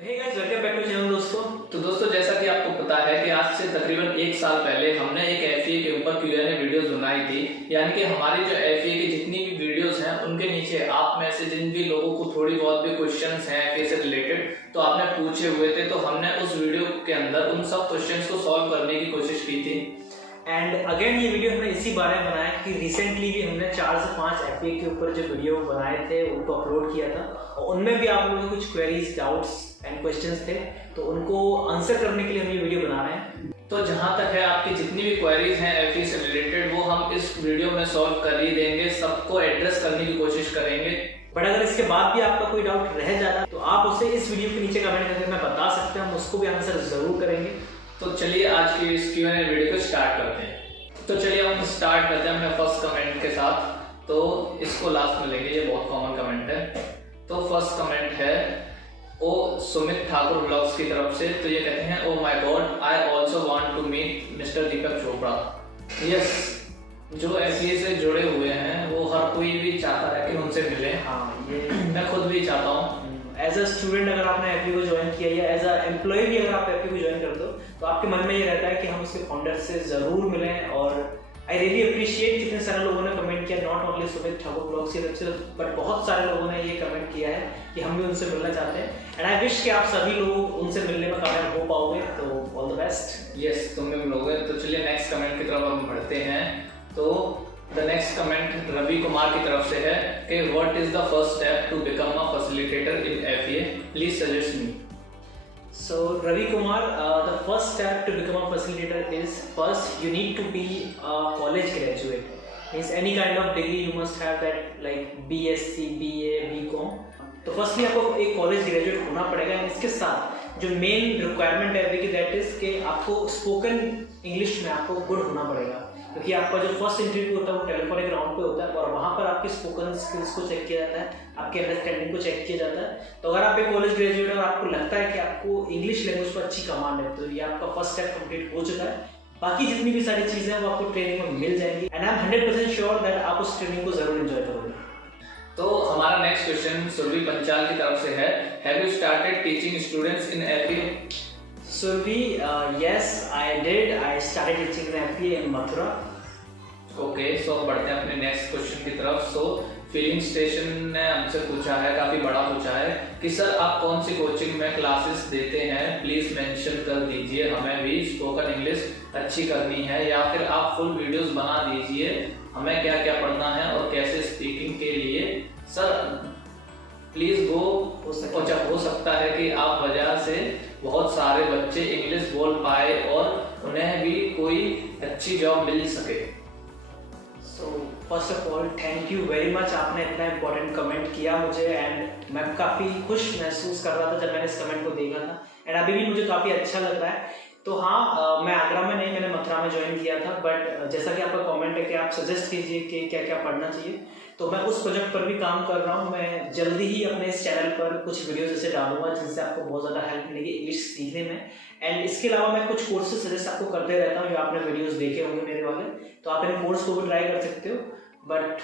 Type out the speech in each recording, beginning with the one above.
Hey guys, welcome back to channel दोस्तों। तो दोस्तों, जैसा कि आपको पता है कि आज से तकरीबन 1 साल पहले हमने एक एफईए के ऊपर Q&A वीडियोस बनाई थी। यानी कि हमारी जो एफईए की जितनी भी वीडियोस हैं उनके नीचे आप में से जिन भी लोगों को थोड़ी बहुत भी क्वेश्चंस हैं एफईए से रिलेटेड तो आपने पूछे हुए थे, तो हमने उस वीडियो के अंदर उन सब क्वेश्चंस को सॉल्व करने की कोशिश की थी। एंड अगेन ये वीडियो हमने इसी बारे में बनाया कि रिसेंटली भी हमने 4 से 5 एफईए के ऊपर जो वीडियो बनाए थे उनको अपलोड किया था और उनमें भी आप लोगों के कुछ क्वेरीज, डाउट्स एंड क्वेश्चंस थे, तो उनको आंसर करने के लिए हम ये वीडियो बना रहे हैं। तो जहां तक है आपकी जितनी भी क्वेरीज हैं एफईए से रिलेटेड वो हम इस वीडियो में सॉल्व कर ही देंगे, सबको एड्रेस करने की कोशिश करेंगे। बट अगर इसके बाद भी आपका कोई डाउट रह जाता तो आप उसे इस वीडियो के नीचे कमेंट करके मैं बता सकते हैं, हम उसको भी आंसर जरूर करेंगे। तो चलिए आज की इस Q&A वीडियो को स्टार्ट करते हैं। तो चलिए हम स्टार्ट करते हैं अपने फर्स्ट कमेंट के साथ। तो इसको लास्ट में लेंगे, ये बहुत कॉमन कमेंट है। तो फर्स्ट कमेंट है ओ सुमित ठाकुर ब्लॉग्स की तरफ से। तो ये कहते हैं, oh my god, I also want to meet mister Deepak Chopra. Yes, जो एफईए से जुड़े हुए हैं वो हर कोई भी चाहता है कि उनसे मिले। हाँ, ये मैं खुद भी चाहता हूँ। एज अ स्टूडेंट अगर आपने एफईए को ज्वाइन किया या एज अ एम्प्लॉय भी अगर आप एफईए को ज्वाइन करते हो तो आपके मन में ये रहता है कि हम उसके फाउंडर से जरूर मिलें। और आई रियली अप्रिशिएट कितने सारे लोगों ने कमेंट किया, not only Sumit Thakur blogs की तरफ से बट बहुत सारे लोगों ने ये कमेंट किया है कि हम भी उनसे मिलना चाहते हैं। एंड आई विश कि आप सभी लोग उनसे मिलने में कामयाब हो पाओगे। तो ऑल द बेस्ट। यस, तुम भी मिलोगे। तो चलिए नेक्स्ट कमेंट की तरफ हम बढ़ते हैं। तो the next comment Ravi Kumar की तरफ से है कि what is the first step to become a facilitator in FEA, please suggest me. So Ravi Kumar, the first step to become a facilitator is first you need to be a college graduate. Means any kind of degree you must have that like BSc, BA, BCom. तो firstly आपको एक college graduate होना पड़ेगा। इसके साथ जो main requirement है कि दैट इज कि आपको स्पोकन इंग्लिश में आपको गुड होना पड़ेगा, क्योंकि आपका जो फर्स्ट इंटरव्यू होता है वो टेलीफोनिक राउंड पे होता है और वहाँ पर आपकी स्पोकन स्किल्स को चेक किया जाता है, आपके अंडरस्टैंडिंग को चेक किया जाता है। तो अगर आप एक कॉलेज ग्रेजुएट और आपको लगता है कि आपको इंग्लिश लैंग्वेज पर अच्छी कमांड है तो ये आपका फर्स्ट स्टेप कंप्लीट हो चुका है। बाकी जितनी भी सारी चीज़ें हैं वो आपको ट्रेनिंग में मिल जाएंगी and I am 100% sure that आप उस ट्रेनिंग को जरूर एंजॉय करोगे। तो हमारा नेक्स्ट क्वेश्चन सुरभि पंचाल की तरफ से है, have you started teaching students in FEA? Survi, yes, I did. I started teaching in FPA in Mathura. Okay, so बढ़ते हैं अपने नेक्स्ट क्वेश्चन की तरफ। सो फीलिंग स्टेशन ने हमसे पूछा है, काफी बड़ा पूछा है कि सर आप कौन सी कोचिंग में क्लासेस देते हैं, प्लीज मेंशन कर दीजिए, हमें भी स्पोकन इंग्लिश अच्छी करनी है, या फिर आप फुल वीडियोस बना दीजिए, हमें क्या क्या पढ़ना है और कैसे स्पीकिंग के लिए। सर प्लीज गो, हो सकता है कि आप वजह से बहुत सारे बच्चे इंग्लिश बोल पाए और उन्हें भी कोई अच्छी जॉब मिल सके। So first of all thank you very much, आपने इतना इम्पोर्टेंट कमेंट किया मुझे एंड मैं काफ़ी खुश महसूस कर रहा था जब मैंने इस कमेंट को देखा था एंड अभी भी मुझे काफ़ी अच्छा लग रहा है। तो हाँ, मैं आगरा में नहीं, मैंने मथुरा में ज्वाइन किया था, बट जैसा कि आपका कमेंट है कि आप सजेस्ट कीजिए कि क्या क्या पढ़ना चाहिए, तो मैं उस प्रोजेक्ट पर भी काम कर रहा हूँ। मैं जल्दी ही अपने इस चैनल पर कुछ वीडियोस ऐसे डालूंगा जिनसे आपको बहुत ज़्यादा हेल्प मिलेगी इंग्लिश सीखने में। एंड इसके अलावा मैं कुछ कोर्सेज सजेस्ट आपको करते रहता हूँ, जो आपने वीडियोस देखे होंगे मेरे वाले, तो आप इन कोर्स को भी ट्राई कर सकते हो। बट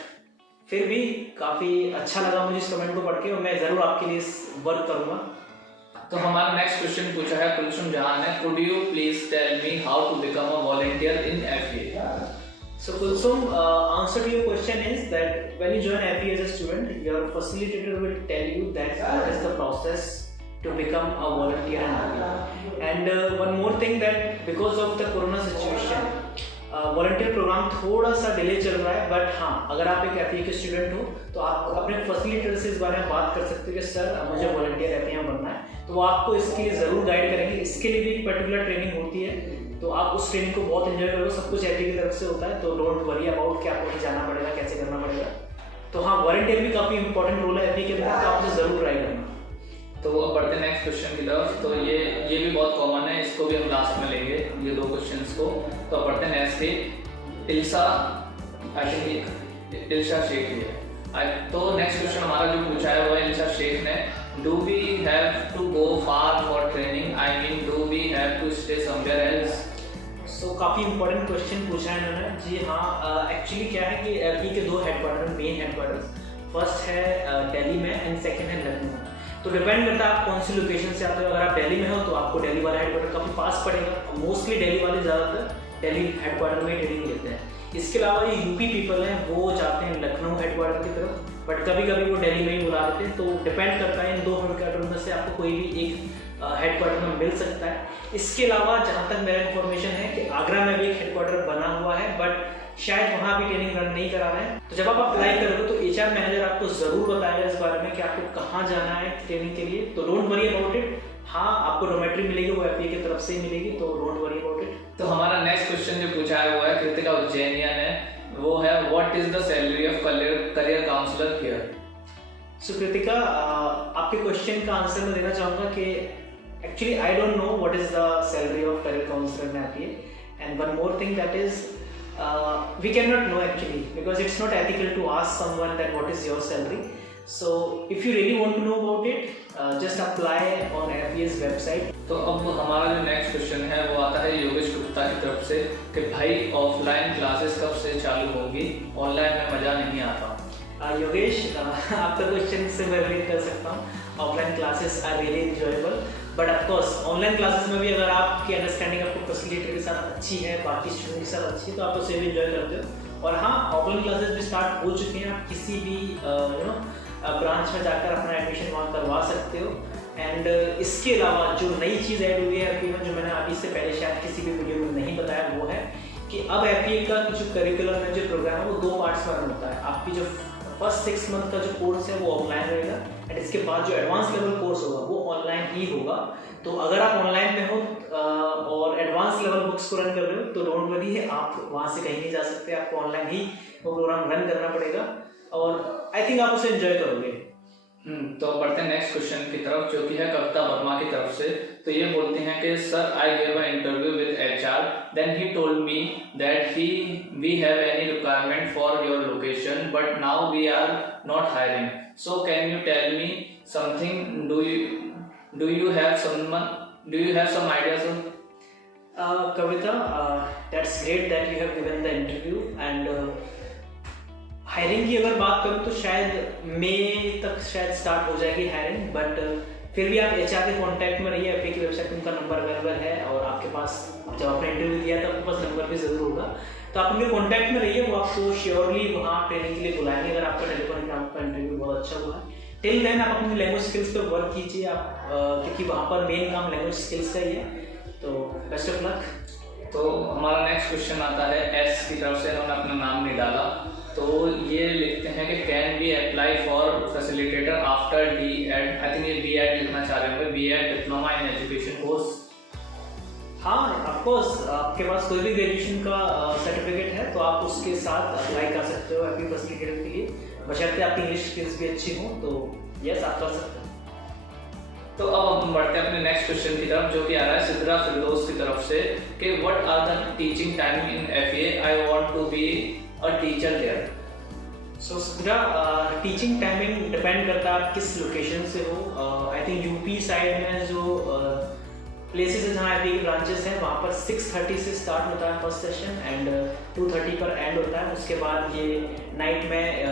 फिर भी काफ़ी अच्छा लगा मुझे इस कमेंट को पढ़ के और मैं ज़रूर आपके लिए वर्क करूँगा। तो हमारा नेक्स्ट क्वेश्चन पूछा है कुलसुम जहान ने, could you please tell me how to become a volunteer in FEA? So Kulsum, answer to your question is that when you join FE as a student, your facilitator will tell you that what is the process to become a volunteer in FE. And one more thing, that because of the corona situation, volunteer program थोड़ा सा delay चल रहा है, but हाँ, अगर आप एक FEA के स्टूडेंट हो तो आप अपने फैसिलिटेटर से इस बारे में बात कर सकते हो कि सर मुझे वॉलंटियर एफईए में बनना है, तो वो आपको इसके लिए ज़रूर गाइड करेंगे। इसके लिए भी एक पर्टिकुलर ट्रेनिंग होती है, तो आप उस ट्रेनिंग को बहुत एंजॉय करोगे। सब कुछ एफईए की तरफ से होता है, तो डोंट वरी अबाउट कि आपको जाना पड़ेगा, कैसे करना पड़ेगा। तो हाँ, वॉलंटियर भी काफ़ी इंपॉर्टेंट रोल है एफईए के अंदर, तो आप उसे ज़रूर ट्राई करना। तो अब बढ़ते हैं नेक्स्ट क्वेश्चन की तरफ। तो ये भी बहुत कॉमन है, इसको भी हम लास्ट में लेंगे, ये दो क्वेश्चंस को। तो बढ़ते हैं नेक्स्ट की इल्शा, आई थिंक इल्शा शेख है। तो नेक्स्ट क्वेश्चन हमारा जो पूछा है वो इल्शा शेख ने, do we have to go far for training, I mean do we have to stay somewhere else? So काफ़ी इंपॉर्टेंट क्वेश्चन पूछा है इन्होंने। जी हाँ, एक्चुअली क्या है कि एफई के दो हेडक्वार्टर, मेन हेडक्वार्टर्स, फर्स्ट है दिल्ली में एंड सेकंड है लखनऊ। तो डिपेंड करता है आप कौन सी लोकेशन से आते हो। अगर आप दिल्ली में हो तो आपको दिल्ली वाला हेडक्वार्टर काफ़ी पास पड़ेगा। मोस्टली दिल्ली वाले ज़्यादातर दिल्ली हेडक्वार्टर में ट्रेनिंग लेते हैं। इसके अलावा ये यूपी पीपल हैं वो जाते हैं लखनऊ हेडक्वार्टर की तरफ, बट कभी कभी वो दिल्ली में ही बुला देते हैं। तो डिपेंड करता है इन दो हेडक्वार्टर में से आपको कोई भी एक हेडक्वार्टर में मिल सकता है। इसके अलावा जहाँ तक मेरा इन्फॉर्मेशन है कि आगरा में भी एक हेडक्वार्टर बना हुआ है, बट शायद वहाँ भी ट्रेनिंग रन नहीं करा रहे हैं। तो जब आप अप्लाई करोगे तो एचआर मैनेजर आपको ज़रूर बताएगा इस बारे में कि आपको कहाँ जाना है ट्रेनिंग के लिए। तो डोंट वरी अबाउट इट। हाँ, आपको डोमेट्री मिलेगी, वो एफपीए की तरफ से ही मिलेगी, तो डोंट वरी अबाउट इट। तो हमारा नेक्स्ट क्वेश्चन जो पूछा है वो है कृतिका उज्जैनियन है, वो है what is the salary of career counsellor here. So Kritika, आपके क्वेश्चन का आंसर मैं देना चाहूँगा कि actually I don't know what is the salary of career counsellor में आती है। And one more thing that is we cannot know actually because it's not ethical to ask someone that what is your salary. So if you really want to know about it, just apply on FES website. तो अब हमारा जो next question है वो आता है योगेश गुप्ता की तरफ से कि भाई ऑफलाइन क्लासेस कब से चालू होंगी, ऑनलाइन में मज़ा नहीं आता। योगेश, आपका क्वेश्चन से मैं रिलेट कर सकता हूँ। Offline classes are really enjoyable, but of course online classes में भी अगर आपकी अंडरस्टैंडिंग आपको फैसिलिटेटर के साथ अच्छी है, बाकी स्टूडेंट के साथ अच्छी है, तो आप उसे भी एंजॉय करते हो। और हाँ, ऑफलाइन क्लासेस भी स्टार्ट हो चुकी हैं। आप किसी भी ब्रांच में जाकर अपना एडमिशन वहाँ करवा सकते हो। एंड इसके अलावा जो नई चीज़ ऐड हुई है एफपीए में, जो मैंने अभी से पहले शायद किसी भी वीडियो में नहीं बताया, वो है कि अब एफपीए का जो करिकुलम है, जो प्रोग्राम है, वो 2 पार्ट्स में रन होता है। आपकी जो फर्स्ट 6 मंथ का जो कोर्स है वो ऑफलाइन रहेगा, एंड इसके बाद जो एडवांस लेवल कोर्स होगा वो ऑनलाइन ही होगा। तो अगर आप ऑनलाइन में हो और एडवांस लेवल बुक्स को रन कर रहे हो तो डोंट वरी है, आप वहाँ से कहीं नहीं जा सकते, आपको ऑनलाइन ही वो प्रोग्राम रन करना पड़ेगा और आई थिंक आप उसे एंजॉय करोगे। तो बढ़ते हैं नेक्स्ट क्वेश्चन की तरफ, जो कि है कविता वर्मा की तरफ से। तो ये बोलते हैं कि sir I gave a interview with HR, then he told me that we have any requirement for your location but now we are not hiring, so can you tell me something, do you have some ideas on? Kavita, that's great that you have given the interview and hiring की अगर बात करूँ तो शायद मई तक शायद start हो जाएगी हायरिंग, बट फिर भी आप एचआर के कांटेक्ट में रहिए। एफपीए की वेबसाइट उनका नंबर अवेलेबल है और आपके पास जब आपने इंटरव्यू दिया था आपके पास नंबर भी ज़रूर होगा, तो आप उनके कांटेक्ट में रहिए। वो आपको श्योरली वहाँ ट्रेनिंग के लिए बुलाएंगे अगर आपका टेलीफोन आपका इंटरव्यू बहुत अच्छा हुआ है। टिल देन आप अपनी लैंग्वेज स्किल्स पे वर्क कीजिए आप, क्योंकि वहाँ पर मेन काम लैंग्वेज स्किल्स का ही है। तो बेस्ट ऑफ लक। तो हमारा नेक्स्ट क्वेश्चन आता है एस की तरफ से, उन्होंने अपना नाम नहीं डाला। तो ये लिखते हैं कि can we apply for facilitator after BEd, I think ये बीएड लिखना चाह रहे होंगे, BEd diploma in education course. हाँ, ऑफकोर्स आपके पास कोई भी ग्रेजुएशन का सर्टिफिकेट है तो आप उसके साथ अप्लाई कर सकते हो एफपीए फैसिलिटेटर के लिए, बशर्ते आपकी इंग्लिश स्किल्स भी अच्छी हो, तो यस आप कर सकते हैं। तो अब हम बढ़ते हैं अपने नेक्स्ट क्वेश्चन की तरफ, जो कि आ रहा है सिद्रा फिरदौस की तरफ से कि what are the teaching timing in FA, I want to be a teacher there. So Sidra, teaching timing depend करता है आप किस लोकेशन से हो। आई थिंक यूपी साइड में जो प्लेसेस है जहाँ एफए की ब्रांचेस हैं वहाँ पर 6:30 से स्टार्ट होता है फर्स्ट सेशन एंड 2:30 पर एंड होता है। उसके बाद ये नाइट में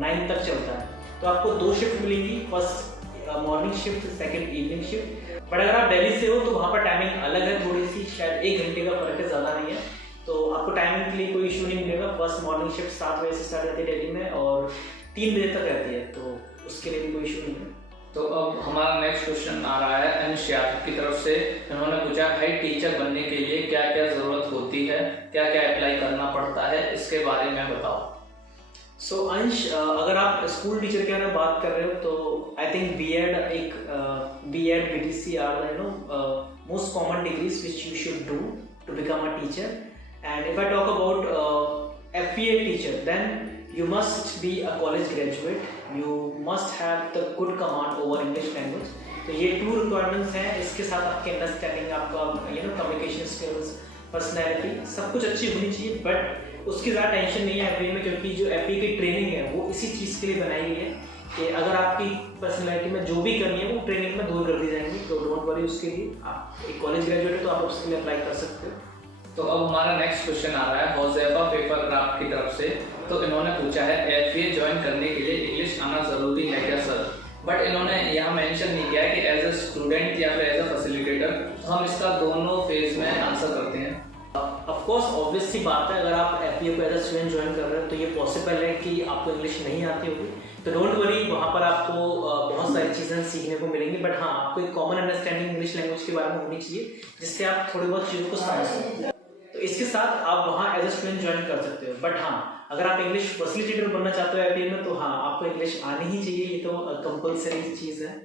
9 तक चलता है। तो आपको 2 शिफ्ट मिलेंगी, first morning shift, second evening shift. But अगर आप दिल्ली से हो तो वहाँ पर टाइमिंग अलग है थोड़ी सी, शायद 1 घंटे का फर्क है, ज़्यादा नहीं है। तो आपको टाइमिंग के लिए कोई इशू नहीं मिलेगा। फर्स्ट मॉर्निंग शिफ्ट 7 बजे से स्टार्ट रहती है दिल्ली में और 3 बजे तक रहती है, तो उसके लिए भी कोई इशू नहीं है। तो अब हमारा नेक्स्ट क्वेश्चन आ रहा है अंश यादव की तरफ से। उन्होंने पूछा भाई टीचर बनने के लिए क्या क्या ज़रूरत होती है, क्या क्या अप्लाई करना पड़ता है, इसके बारे में बताओ। सो अंश, अगर आप स्कूल टीचर के बारे में बात कर रहे हो तो I think BEd BTC are most common degrees which you should do to become a teacher. And if I talk about FA teacher then you must be a college graduate, you must have the good command over English language। तो ये 2 requirements हैं। इसके साथ आपके understanding, आपका communication skills, personality सब कुछ अच्छी होनी चाहिए। बट उसकी ज़्यादा टेंशन नहीं है एफए में, क्योंकि जो एफए की ट्रेनिंग है वो इसी चीज़ के लिए बनाई गई है कि अगर आपकी पर्सनैलिटी में जो भी कमी है वो ट्रेनिंग में दूर कर दी जाएंगी। तो डोंट वरी, उसके लिए आप एक कॉलेज ग्रेजुएट है तो आप उसके लिए अप्लाई कर सकते हो। तो अब हमारा नेक्स्ट क्वेश्चन आ रहा है होज़ैफा पेपर क्राफ्ट की तरफ से। तो इन्होंने पूछा है एफए ज्वाइन करने के लिए इंग्लिश आना ज़रूरी है क्या सर? बट इन्होंने यहाँ मेंशन नहीं किया है कि एज अ स्टूडेंट या फिर एज अ फैसिलिटेटर हम इसका दोनों फेज में आंसर करते हैं। ऑफ कोर्स ऑब्वियस सी बात है, अगर आप एफपीओ को एज अ स्टूडेंट ज्वाइन कर रहे हो तो ये पॉसिबल है कि आपको इंग्लिश नहीं आती होगी, तो डोंट वरी, वहाँ पर आपको बहुत सारी चीज़ें सीखने को मिलेंगी। बट हाँ, आपको एक कॉमन अंडरस्टैंडिंग इंग्लिश लैंग्वेज के बारे में होनी चाहिए जिससे आप थोड़ी बहुत चीज़ों को समझ सकें। तो इसके साथ आप वहाँ एज अ स्टूडेंट ज्वाइन कर सकते हो। बट हाँ, अगर आप इंग्लिश फैसिलिटेटर बनना चाहते हो एफपीओ में तो हाँ, आपको इंग्लिश आनी ही चाहिए, ये तो कंपलसरी चीज़ है।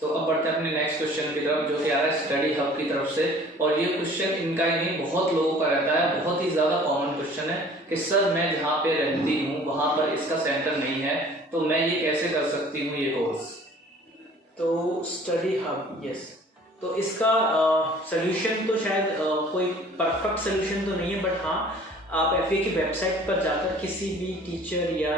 तो अब बढ़ते हैं अपने नेक्स्ट क्वेश्चन की तरफ, जो कि आ रहा है स्टडी हब की तरफ से। और ये क्वेश्चन इनका ही नहीं, बहुत लोगों का रहता है, बहुत ही ज्यादा कॉमन क्वेश्चन है कि सर मैं जहाँ पे रहती हूँ वहां पर इसका सेंटर नहीं है, तो मैं ये कैसे कर सकती हूँ ये कोर्स। तो स्टडी हब, यस, तो इसका सोल्यूशन तो शायद कोई परफेक्ट सोल्यूशन तो नहीं है, बट हाँ, आप एफए की वेबसाइट पर जाकर किसी भी टीचर या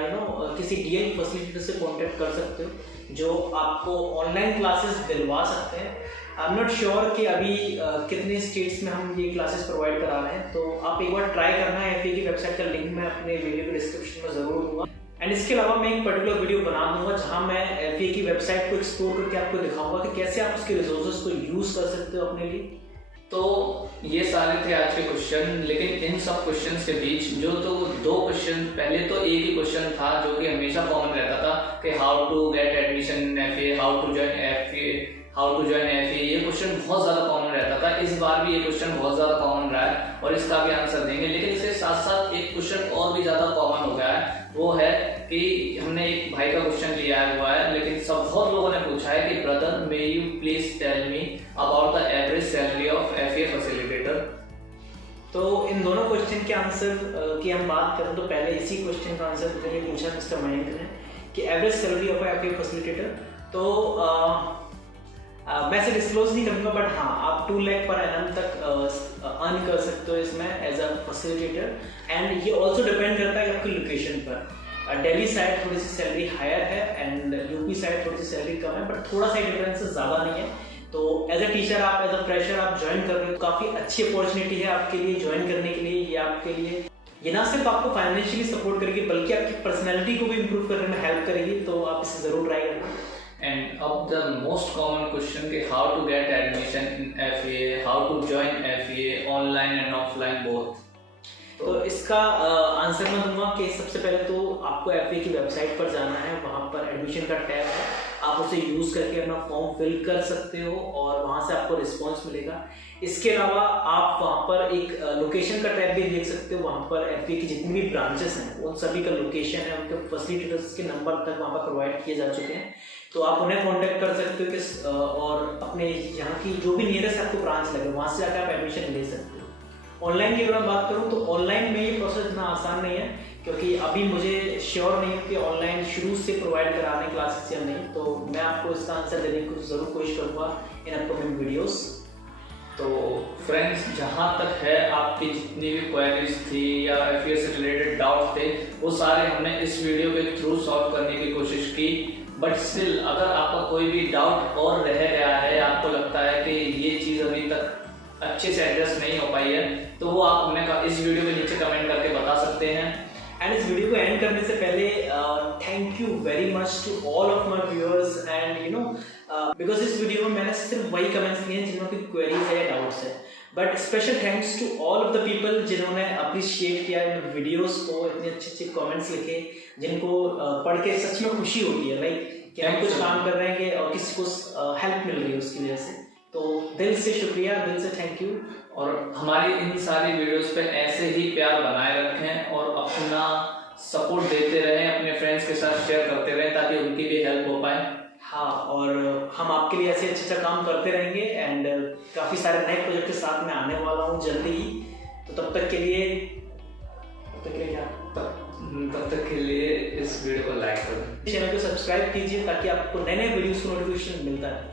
किसी डीएल फैसिलिटेटर से कांटेक्ट कर सकते हो जो आपको ऑनलाइन क्लासेस दिलवा सकते हैं। आई एम नॉट श्योर कि अभी कितने स्टेट्स में हम ये क्लासेस प्रोवाइड करा रहे हैं, तो आप एक बार ट्राई करना है। एफए की वेबसाइट का लिंक मैं अपने वीडियो के डिस्क्रिप्शन में जरूर दूंगा। एंड इसके अलावा मैं एक पर्टिकुलर वीडियो बना दूंगा जहां मैं एफए की वेबसाइट को एक्सप्लोर करके आपको दिखाऊंगा कि कैसे आप उसके रिसोर्सेज को यूज कर सकते हो अपने लिए। तो ये सारे थे आज के क्वेश्चन, लेकिन इन सब क्वेश्चंस के बीच जो तो दो क्वेश्चन, पहले तो एक ही क्वेश्चन था जो कि हमेशा कॉमन रहता था कि how to get admission in FA, how to join FA, ये क्वेश्चन बहुत ज्यादा कॉमन रहता था। इस बार भी ये क्वेश्चन बहुत ज्यादा कॉमन रहा है और इसका भी आंसर देंगे। लेकिन इसके साथ साथ एक क्वेश्चन और भी ज्यादा कॉमन हो गया है, वो है कि हमने एक भाई का क्वेश्चन लिया हुआ है, लेकिन बहुत लोगों ने पूछा है कि brother may you please tell me about the average salary of FA facilitator. तो इन दोनों क्वेश्चन के आंसर की हम बात करें तो पहले इसी क्वेश्चन का आंसर मुझे पूछा मिस्टर मयंक ने कि average salary of FA facilitator, तो मैं इसे डिस्क्लोज नहीं करूँगा, बट हाँ, आप 2 लाख पर एनम तक अर्न कर सकते हो इसमें एज अ फैसिलिटेटर। एंड ये ऑल्सो डिपेंड करता है आपकी लोकेशन पर। दिल्ली साइड थोड़ी सी सैलरी हायर है एंड यूपी साइड थोड़ी सी सैलरी कम है, बट थोड़ा सा डिफरेंस ज़्यादा नहीं है। तो एज अ टीचर आप एज अ फ्रेशर आप ज्वाइन कर रहे हो, काफ़ी अच्छी अपॉर्चुनिटी है आपके लिए ज्वाइन करने के लिए। ये आपके लिए ये ना सिर्फ आपको फाइनेंशियली सपोर्ट करेगी बल्कि आपकी पर्सनैलिटी को भी इम्प्रूव करने में हेल्प करेगी, तो आप इसे ज़रूर ट्राई करना। And of the most common question कि how to get admission in FA, how to join FA, online and offline both। तो इसका आंसर मैं दूंगा कि सबसे पहले तो आपको एफए की वेबसाइट पर जाना है, वहाँ पर एडमिशन का टैब है, आप उसे यूज़ करके अपना फॉर्म फिल कर सकते हो और वहाँ से आपको रिस्पांस मिलेगा। इसके अलावा आप वहाँ पर एक लोकेशन का टैब भी देख सकते हो, वहाँ पर एफए की जितनी भी ब्रांचेस हैं उन सभी का लोकेशन है, उनके फैसिलिटेटर्स के नंबर तक वहाँ पर प्रोवाइड किए जा चुके हैं, तो आप उन्हें कांटेक्ट कर सकते हो कि और अपने यहाँ की जो भी नियरेस्ट आपको ब्रांच लगे वहाँ से जाकर आप एडमिशन ले सकते हो। ऑनलाइन की अगर मैं बात करूँ तो ऑनलाइन में ये प्रोसेस इतना आसान नहीं है, क्योंकि अभी मुझे श्योर नहीं है कि ऑनलाइन शुरू से प्रोवाइड करा रहे क्लासेस या नहीं, तो मैं आपको इसका आंसर देने की ज़रूर कोशिश करूँगा इन अपकमिंग वीडियोस। तो फ्रेंड्स, जहाँ तक है आपकी जितनी भी क्वेरीज थी या एफए से रिलेटेड डाउट थे वो सारे हमने इस वीडियो के थ्रू सॉल्व करने की कोशिश की। बट स्टिल अगर आपका कोई भी डाउट और रह गया है, आपको लगता है कि ये चीज़ अभी तक अच्छे से एड्रेस नहीं हो पाई है, तो वो आप हमें इस वीडियो के नीचे कमेंट करके बता सकते हैं। एंड इस वीडियो को एंड करने से पहले thank you very much to all of my viewers and because इस वीडियो में मैंने सिर्फ वही कमेंट्स लिए हैं जिनमें कोई क्वेरीज है या डाउट्स है, but special thanks to all of the people जिन्होंने अप्रिशिएट किया इन वीडियोस को, इतने अच्छे अच्छे कमेंट्स लिखे जिनको पढ़ के सच में खुशी होती है लाइक कि हम कुछ काम कर रहे हैं कि और किसी को हेल्प मिल रही है उसकी वजह से। तो दिल से शुक्रिया, दिल से थैंक यू। और हमारी इन सारी वीडियोस पे ऐसे ही प्यार बनाए रखें और अपना सपोर्ट देते रहें, अपने फ्रेंड्स के साथ शेयर करते रहें ताकि उनकी भी हेल्प हो पाए। हाँ, और हम आपके लिए ऐसे अच्छा काम करते रहेंगे एंड काफ़ी सारे नए प्रोजेक्ट के साथ मैं आने वाला हूँ जल्दी ही। तो तब तक के लिए इस वीडियो को लाइक करें, चैनल को सब्सक्राइब कीजिए ताकि आपको नए नए वीडियोस को नोटिफिकेशन मिलता है।